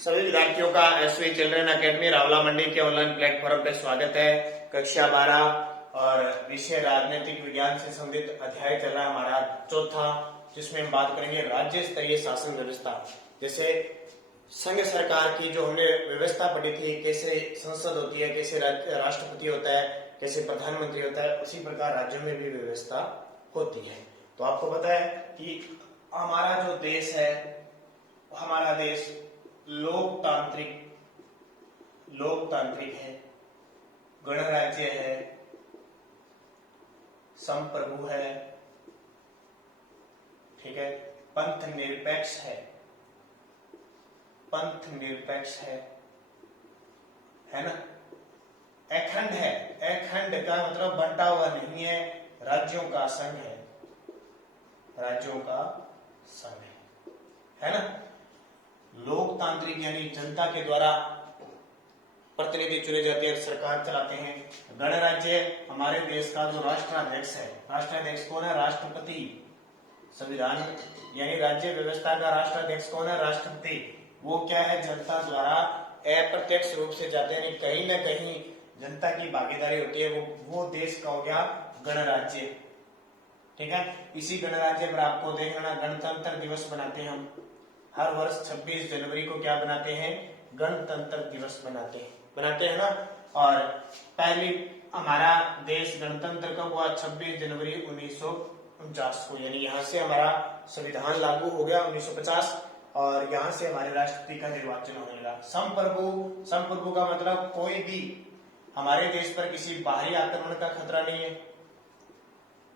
सभी विद्यार्थियों का एसवी चिल्ड्रन अकेडमी रावला मंडी के ऑनलाइन प्लेटफॉर्म पे स्वागत है। कक्षा 12 और विषय राजनीतिक विज्ञान से संबंधित अध्याय चल रहा है हमारा चौथा, जिसमें हम बात करेंगे राज्य स्तरीय शासन व्यवस्था। जैसे संघ सरकार की जो हमने व्यवस्था पढ़ी थी, कैसे संसद होती है, कैसे राष्ट्रपति होता है, कैसे प्रधानमंत्री होता है, उसी प्रकार राज्यों में भी व्यवस्था होती है। तो आपको पता है कि हमारा जो देश है, हमारा देश लोकतांत्रिक है, गणराज्य है, संप्रभु है, ठीक है, पंथ निरपेक्ष है ना, अखंड है। अखंड का मतलब बंटा हुआ नहीं है, राज्यों का संघ है ना। लोकतांत्रिक यानी जनता के द्वारा प्रतिनिधि चुने जाते हैं, सरकार चलाते हैं। गणराज्य हमारे देश का जो राष्ट्राध्यक्ष है, राष्ट्राध्यक्ष कौन है? राष्ट्रपति। संविधान यानी राज्य व्यवस्था का राष्ट्राध्यक्ष कौन है? राष्ट्रपति। वो क्या है? जनता द्वारा अप्रत्यक्ष रूप से जाते हैं, कहीं ना कहीं जनता की भागीदारी होती है। वो देश का हो गया गणराज्य, ठीक है। इसी गणराज्य पर आपको देखना, गणतंत्र दिवस बनाते हैं हम हर वर्ष 26 जनवरी को। क्या बनाते हैं? गणतंत्र दिवस बनाते हैं ना। और पहली हमारा देश गणतंत्र कब हुआ? 26 जनवरी 1949 को, यानी यहाँ से हमारा संविधान लागू हो गया 1950, और यहाँ से हमारे राष्ट्रपति का निर्वाचन होने लगा। संप्रभु का मतलब कोई भी हमारे देश पर किसी बाहरी आक्रमण का खतरा नहीं है,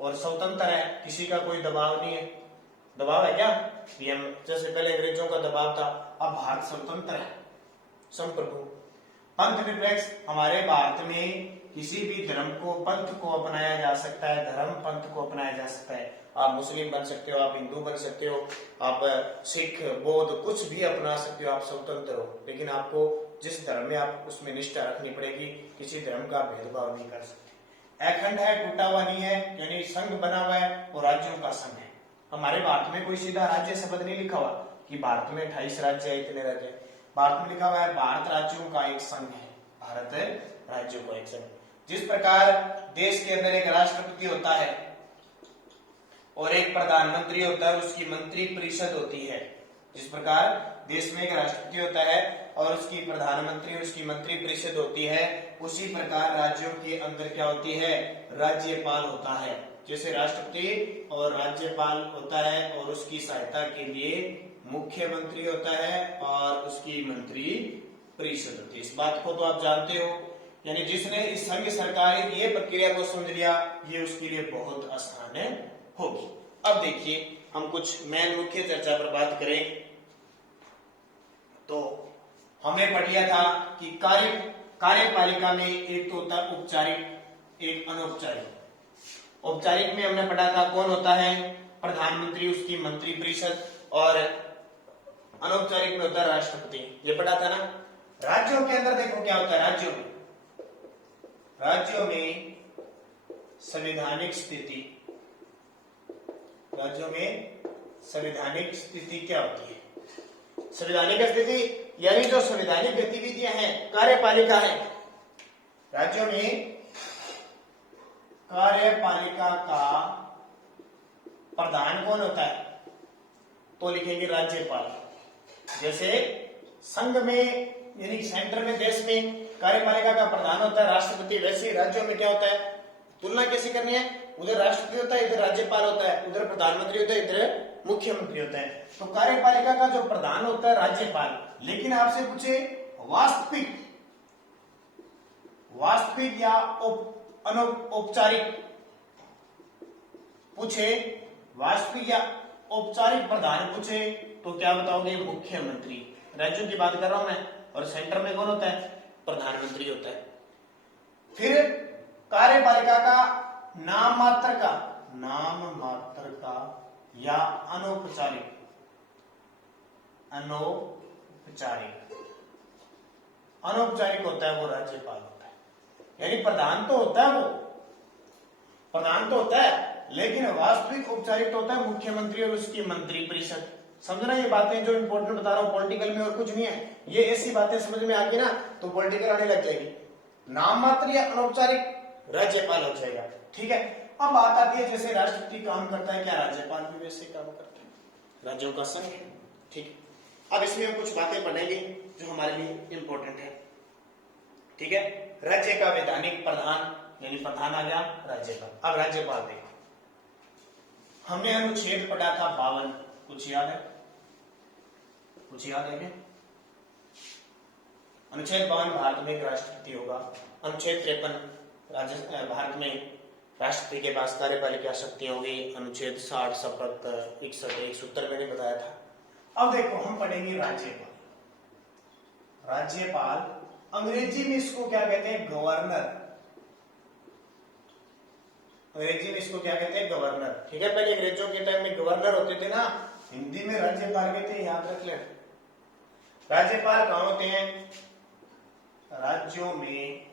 और स्वतंत्र है, किसी का कोई दबाव नहीं है। दबाव है क्या? जैसे पहले अंग्रेजों का दबाव था, अब भारत स्वतंत्र है। संप्रभु। पंथ निरपेक्ष, हमारे भारत में किसी भी धर्म को, पंथ को अपनाया जा सकता है, धर्म पंथ को अपनाया जा सकता है। आप मुस्लिम बन सकते हो, आप हिंदू बन सकते हो, आप सिख बौद्ध कुछ भी अपना सकते हो, आप स्वतंत्र हो। लेकिन आपको जिस धर्म में आप उसमें निष्ठा रखनी पड़ेगी, किसी धर्म का भेदभाव नहीं कर सकते। अखंड है, टूटा हुआ नहीं है, यानी संघ बना हुआ है और राज्यों का संघ है। हमारे भारत में कोई सीधा राज्य शब्द नहीं लिखा हुआ कि भारत में 28 राज्य है, इतने राज्य। भारत में लिखा हुआ है भारत राज्यों का एक संघ है, भारत राज्यों का एक संघ। जिस प्रकार देश के अंदर एक राष्ट्रपति होता है और एक प्रधानमंत्री होता है, उसकी मंत्री परिषद होती है। जिस प्रकार देश में एक राष्ट्रपति होता है और उसकी प्रधानमंत्री, उसकी मंत्री परिषद होती है, उसी प्रकार राज्यों के अंदर क्या होती है? राज्यपाल होता है। जैसे राष्ट्रपति और राज्यपाल होता है, और उसकी सहायता के लिए मुख्यमंत्री होता है और उसकी मंत्री परिषद होती है। इस बात को तो आप जानते हो। यानी जिसने इस संघ सरकार की ये प्रक्रिया को समझ लिया, ये उसके लिए बहुत आसान होगी। अब देखिए, हम कुछ मेन मुख्य चर्चा पर बात करें तो हमने पढ़ लिया था कि कार्यपालिका में एक तो होता है औपचारिक, एक अनौपचारिक। औपचारिक में हमने पढ़ा था कौन होता है? प्रधानमंत्री, उसकी मंत्री परिषद, और अनौपचारिक में होता है राष्ट्रपति। ये पढ़ा था ना। राज्यों के अंदर देखो क्या होता है। राज्यों में संवैधानिक स्थिति क्या होती है? संवैधानिक स्थिति यानी जो संवैधानिक गतिविधियां हैं, कार्यपालिका है। राज्यों में कार्यपालिका का प्रधान कौन होता है? तो लिखेंगे राज्यपाल। जैसे संघ में यानी सेंटर में, देश में कार्यपालिका का प्रधान होता है राष्ट्रपति, वैसे राज्यों में क्या होता है? तुलना कैसे करनी है? उधर राष्ट्रपति होता है, इधर राज्यपाल होता है, उधर प्रधानमंत्री होता है, इधर मुख्यमंत्री होता है। तो कार्यपालिका का जो प्रधान होता है राज्यपाल। लेकिन आपसे पूछे वास्तविक या औपचारिक पूछे, वास्तविक या औपचारिक प्रधान पूछे, तो क्या बताओगे? मुख्यमंत्री। राज्यों की बात कर रहा हूं मैं, और सेंटर में कौन होता है? प्रधानमंत्री होता है। फिर कार्यपालिका का नाम मात्र का या अनौपचारिक होता है, वो राज्यपाल होता है। यानी प्रधान तो होता है, लेकिन वास्तविक औपचारिक होता है मुख्यमंत्री और उसकी मंत्री परिषद। समझना, ये बातें जो इंपॉर्टेंट बता रहा हूँ पॉलिटिकल में और कुछ नहीं है, ये ऐसी बातें समझ में आ गई ना तो पॉलिटिकल आने लग जाएगी। नाम मात्र या अनौपचारिक राज्यपाल हो जाएगा, ठीक है। अब बात आती है जैसे राष्ट्रपति काम करता है, क्या राज्यपाल भी वैसे काम करता है? राज्यों का संघ है, ठीक। अब इसमें हम कुछ बातें पढ़ेंगे जो हमारे लिए इंपॉर्टेंट है, ठीक है। राज्य का वैधानिक प्रधान यानी प्रधान आ गया राज्यपाल। अब राज्यपाल देखो, हमने अनुच्छेद पढ़ा था 52, कुछ याद है? कुछ याद है क्या? अनुच्छेद 52 भारत में एक राष्ट्रपति होगा। अनुच्छेद 53 भारत में राष्ट्रपति के पास कार्यपालिका शक्तियां होगी। अनुच्छेद 60, शपथ, 61, 170 मैंने बताया था। अब देखो हम पढ़ेंगे राज्यपाल। राज्यपाल अंग्रेजी में इसको क्या कहते हैं? गवर्नर। अंग्रेजी में इसको क्या कहते हैं? गवर्नर, ठीक है। पहले अंग्रेजों के टाइम में गवर्नर होते थे ना, हिंदी में राज्यपाल कहते हैं, याद रख लें। राज्यपाल कहां होते हैं? राज्यों में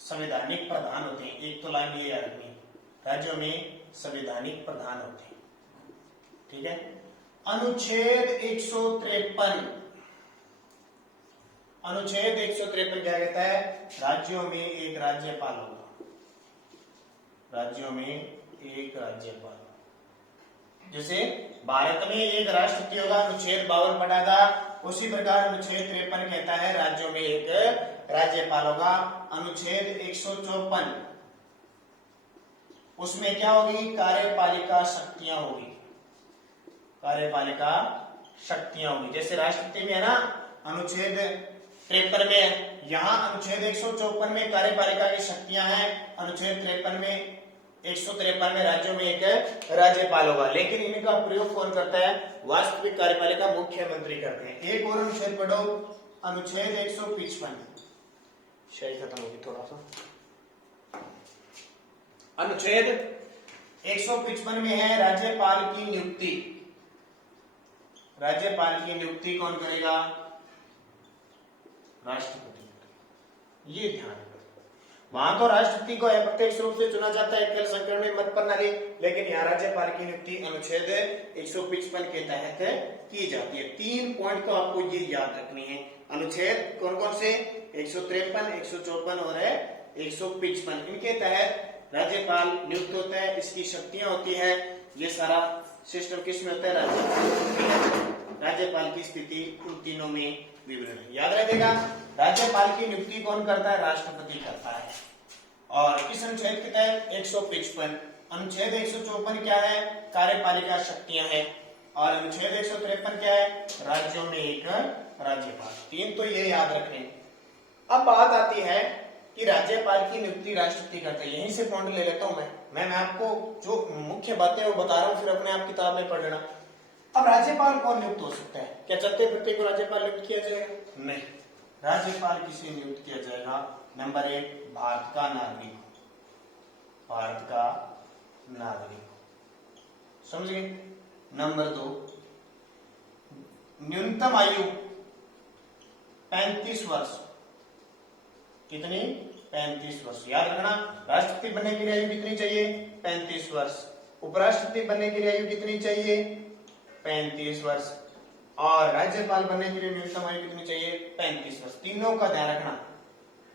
संवैधानिक प्रधान होते हैं। एक तो लाइन ये याद रखनी, राज्यों में संवैधानिक प्रधान होते हैं, ठीक है। अनुच्छेद 153, अनुच्छेद 153 क्या कहता है? राज्यों में एक राज्यपाल होगा। राज्यों में एक राज्यपाल, जैसे भारत में एक राष्ट्रपति होगा, अनुच्छेद 52 पढ़ा था। उसी प्रकार अनुच्छेद 53 कहता है राज्यों में एक राज्यपाल होगा। अनुच्छेद 154 उसमें क्या होगी? कार्यपालिका शक्तियां होगी। कार्यपालिका शक्तियां होगी, जैसे राष्ट्रपति में है ना अनुच्छेद 53 में, यहाँ अनुच्छेद 154 में कार्यपालिका की शक्तियां हैं, अनुच्छेद 53 में 153 में राज्यों में एक राज्यपाल होगा। लेकिन इनका प्रयोग कौन करता है? वास्तविक कार्यपालिका मुख्यमंत्री करते हैं। एक और अनुच्छेद पढ़ो, अनुच्छेद 155, शायद खत्म होगी थोड़ा सा। अनुच्छेद 155 में है राज्यपाल की नियुक्ति। राज्यपाल की नियुक्ति कौन करेगा? राष्ट्रपति। ये ध्यान रखो, वहां तो राष्ट्रपति को अप्रत्यक्ष रूप से चुना जाता है एकल संक्रमण मत प्रणाली, लेकिन यहाँ राज्यपाल की नियुक्ति अनुच्छेद 155 के तहत की जाती है। 3 पॉइंट तो आपको ये याद रखनी है। अनुच्छेद कौन कौन से? 153, 154 और 155, इनके तहत राज्यपाल नियुक्त होता है, इसकी शक्तियां होती है। ये सारा सिस्टम किसमें होता है? राज्यपाल की स्थिति उन तीनों में विवरण है, याद रखिएगा। राज्यपाल की नियुक्ति कौन करता है? राष्ट्रपति करता है। और किस अनुच्छेद के तहत? 155। अनुच्छेद 154 क्या है? कार्यपालिका शक्तियां हैं। और अनुच्छेद 153 क्या है? राज्यों में एक राज्यपाल। 3 तो ये याद रखें। अब बात आती है कि राज्यपाल की नियुक्ति राष्ट्रपति करता है। यहीं से पॉइंट ले लेता हूं मैं आपको जो मुख्य बातें वो बता रहा हूं, फिर अपने आप किताब में पढ़ लेना। अब राज्यपाल कौन नियुक्त हो सकता है? क्या चलते फिरते को राज्यपाल नियुक्त किया जाएगा? नहीं। राज्यपाल किसे नियुक्त किया जाएगा? नंबर 1 भारत का नागरिक, भारत का नागरिक, समझ गए। नंबर 2 न्यूनतम आयु 35 वर्ष। कितनी? 35 वर्ष। याद रखना, राष्ट्रपति बनने के लिए आयु कितनी चाहिए? 35 वर्ष। उपराष्ट्रपति बनने के लिए आयु कितनी चाहिए? 35 वर्ष। और राज्यपाल बनने के लिए न्यूनतम आयु कितनी चाहिए? 35 वर्ष। तीनों का ध्यान रखना,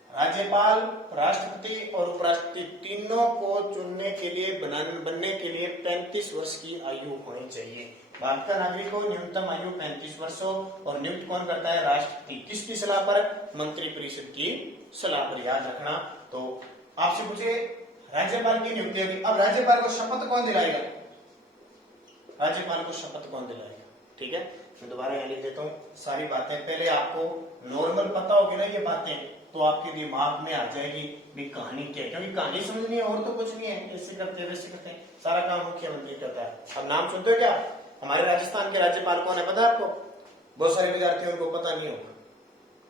राज्यपाल, राष्ट्रपति और उपराष्ट्रपति तीनों को चुनने के लिए बनने के लिए 35 वर्ष की आयु होनी चाहिए। भारत का नागरिक हो, न्यूनतम आयु 35 वर्ष हो, और नियुक्त कौन करता है? राष्ट्रपति। किसकी सलाह पर? मंत्रिपरिषद की सलाह पर, याद रखना। तो आपसे पूछे राज्यपाल की नियुक्ति होगी। अब राज्यपाल को शपथ कौन दिलाएगा? राज्यपाल को शपथ कौन दिलाएगा? ठीक है, मैं दोबारा यहाँ लिख देता हूँ सारी बातें। पहले आपको नॉर्मल पता होगी ना ये बातें, तो आपके दिमाग में आ जाएगी भी कहानी क्या है, क्योंकि कहानी समझनी है और तो कुछ नहीं है। ऐसे करते वैसे करते सारा काम मुख्यमंत्री करता है। अब नाम सुनते हो क्या? हमारे राजस्थान के राज्यपाल कौन है पता है आपको? बहुत सारे विद्यार्थियों को पता नहीं होगा।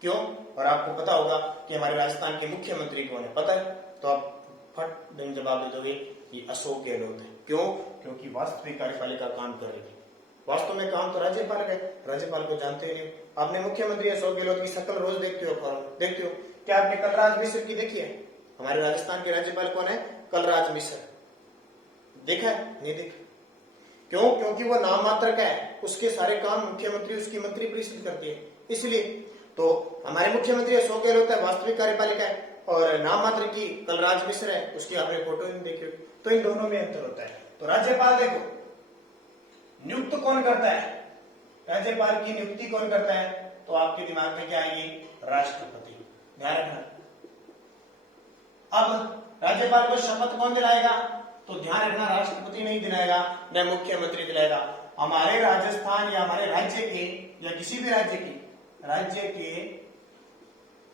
क्यों? और आपको पता होगा कि हमारे राजस्थान के मुख्यमंत्री कौन है, पता है? तो आप फट दिन जवाब दे दोगे ये अशोक गहलोत है। क्यों? क्योंकि वास्तविक कार्यपालिका काम करेगी। वास्तव में काम तो राज्यपाल है, राज्यपाल को जानते ही नहीं। आपने मुख्यमंत्री अशोक गहलोत की शक्ल रोज देखते हो, फॉर्म देखते हो। क्या आपने कलराज मिश्र की देखी है? हमारे राजस्थान के राज्यपाल कौन है? कलराज मिश्र। देखा है? नहीं देखा? क्यों? क्योंकि वो नाम मात्र का है, उसके सारे काम मुख्यमंत्री उसकी मंत्री परिषद करती है। इसलिए तो हमारे मुख्यमंत्री अशोक गहलोत है, वास्तविक कार्यपालिका है, और नाम मात्र की कलराज मिश्र है, उसकी आपने फोटो नहीं देखी, तो इन दोनों में अंतर होता है। तो राज्यपाल देखो नियुक्त कौन करता है, राज्यपाल की नियुक्ति कौन करता है, तो आपके दिमाग में क्या आएगी? राष्ट्रपति। ध्यान रखना। अब राज्यपाल को शपथ कौन दिलाएगा, तो ध्यान रखना राष्ट्रपति नहीं दिलाएगा, न मुख्यमंत्री दिलाएगा। हमारे राजस्थान या हमारे राज्य के या किसी भी राज्य के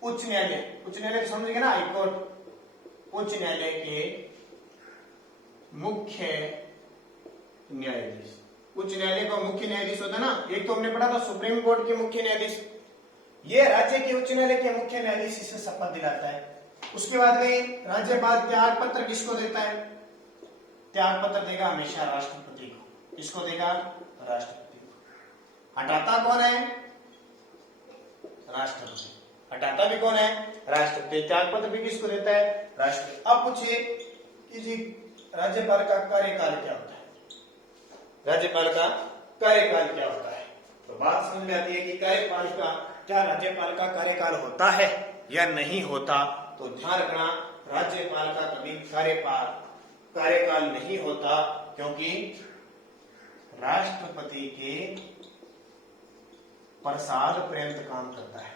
उच्च न्यायालय, उच्च न्यायालय तो समझेंगे ना, हाईकोर्ट, उच्च न्यायालय के मुख्य न्यायाधीश, उच्च न्यायालय का मुख्य न्यायाधीश होता है ना, एक तो हमने पढ़ा था सुप्रीम कोर्ट के मुख्य न्यायाधीश, ये राज्य के उच्च न्यायालय के मुख्य न्यायाधीश इसे शपथ दिलाता है। उसके बाद में राज्यपाल त्याग पत्र किसको देता है? त्याग पत्र देगा हमेशा राष्ट्रपति को। किसको देगा? राष्ट्रपति को। हटाता कौन है? राष्ट्रपति। हटाता भी कौन है? राष्ट्रपति। त्याग पत्र भी किसको देता है? राष्ट्रपति। अब पूछिए कि जी राज्यपाल का कार्यकाल क्या होता है? राज्यपाल का कार्यकाल क्या होता है? तो बात समझ में आती है कि कार्यपाल का क्या राज्यपाल का कार्यकाल होता है या नहीं होता? तो ध्यान रखना, राज्यपाल का कभी कार्यकाल नहीं होता, क्योंकि राष्ट्रपति के प्रसाद पर्यंत काम करता है।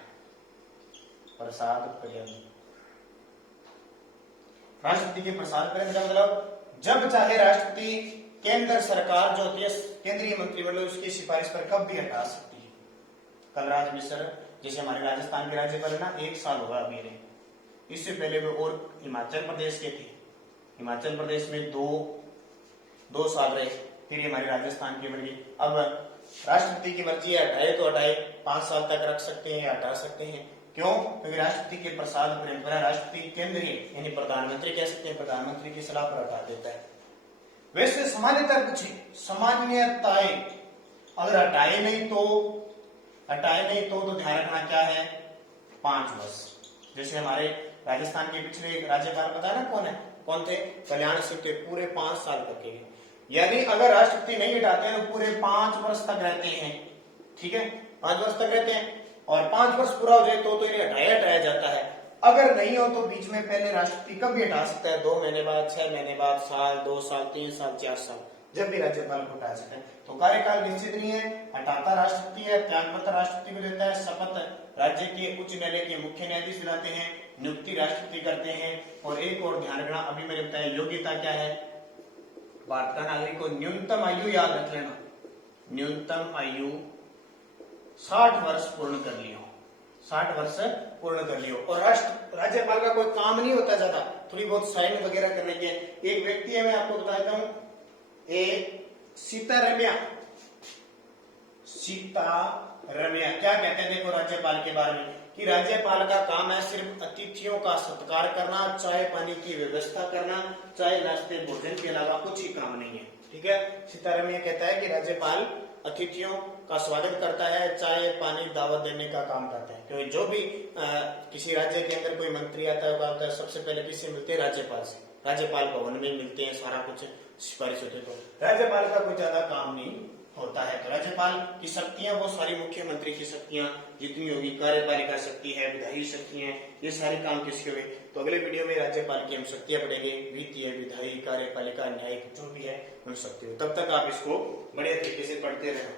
प्रसाद पर्यंत, राष्ट्रपति के प्रसाद पर्यंत का मतलब जब चाहे राष्ट्रपति केंद्र सरकार जो होती है, केंद्रीय मंत्रिमंडल, उसकी सिफारिश पर कब भी हटा सकती है। कलराज मिश्र जैसे हमारे राजस्थान के राज्यपाल ना, 1 साल होगा अभी, इससे पहले वो और हिमाचल प्रदेश के थे, हिमाचल प्रदेश में दो साल रहे, फिर हमारे राजस्थान की बन गई। अब राष्ट्रपति की मर्जी है, हटाए तो हटाए, 5 साल तक रख सकते हैं या हटा सकते हैं। क्यों? क्योंकि राष्ट्रपति के प्रसाद परंपरा, राष्ट्रपति केंद्रीय यानी प्रधानमंत्री कह सकते हैं, प्रधानमंत्री की सलाह पर हटा देता है। वैसे सामान्यतः पूछे, सामान्यताएं अगर हटाए नहीं तो ध्यान रखना क्या है? 5 वर्ष। जैसे हमारे राजस्थान के पिछले एक राज्यपाल पता है ना कौन थे? कल्याण सिंह थे, पूरे 5 साल तक के। यानी अगर राष्ट्रपति नहीं हटाते हैं तो पूरे 5 वर्ष तक रहते हैं। ठीक है, 5 वर्ष तक रहते हैं, और 5 वर्ष पूरा हो जाए तो इन्हें हटाया जाता है। अगर नहीं हो तो बीच में पहले राष्ट्रपति कब भी हटा सकता है, 2 महीने बाद, 6 महीने बाद, साल, 2 साल, 3 साल, 4 साल, जब भी राज्यपाल को हटा सकता है। तो कार्यकाल निश्चित नहीं है, हटाता राष्ट्रपति है, त्याग पत्र राष्ट्रपति को देता है, शपथ राज्य के उच्च न्यायालय के मुख्य न्यायाधीश दिलाते हैं, नियुक्ति राष्ट्रपति करते हैं। और एक और ध्यान रखना, अभी मैंने बताया योग्यता क्या है, भारत का नागरिक को न्यूनतम आयु याद रख लेना, न्यूनतम आयु 60 वर्ष पूर्ण कर लियो, 60 वर्ष पूर्ण कर लियो। और राज्यपाल का कोई काम नहीं होता ज्यादा, थोड़ी बहुत साइन वगैरह करने के। एक व्यक्ति है, मैं आपको बताता हूं, सीतारमैया क्या कहते हैं? देखो राज्यपाल के बारे में कि राज्यपाल का काम है सिर्फ अतिथियों का सत्कार करना, चाय पानी की व्यवस्था करना, चाय नाश्ते भोजन के अलावा कुछ ही काम नहीं है। ठीक है, सीतारमैया कहता है कि राज्यपाल अतिथियों का स्वागत करता है, चाय पानी दावत देने का काम करता है। क्योंकि जो भी किसी राज्य के अंदर कोई मंत्री आता है सबसे पहले किससे मिलते हैं? राज्यपाल से। राज्यपाल भवन में मिलते हैं, सारा कुछ सिफारिश होती है। तो राज्यपाल का कोई ज्यादा काम नहीं होता है। तो राज्यपाल की शक्तियां वो सारी मुख्यमंत्री की शक्तियां जितनी होगी, कार्यपालिका शक्ति है, विधायी शक्ति है, ये सारे काम किसके हुए? तो अगले वीडियो में राज्यपाल की हम शक्तियां पढ़ेंगे, वित्तीय, विधायी, कार्यपालिका, न्यायिक, जो भी है उन शक्तियों। तब तक आप इसको बड़े तरीके से पढ़ते रहें।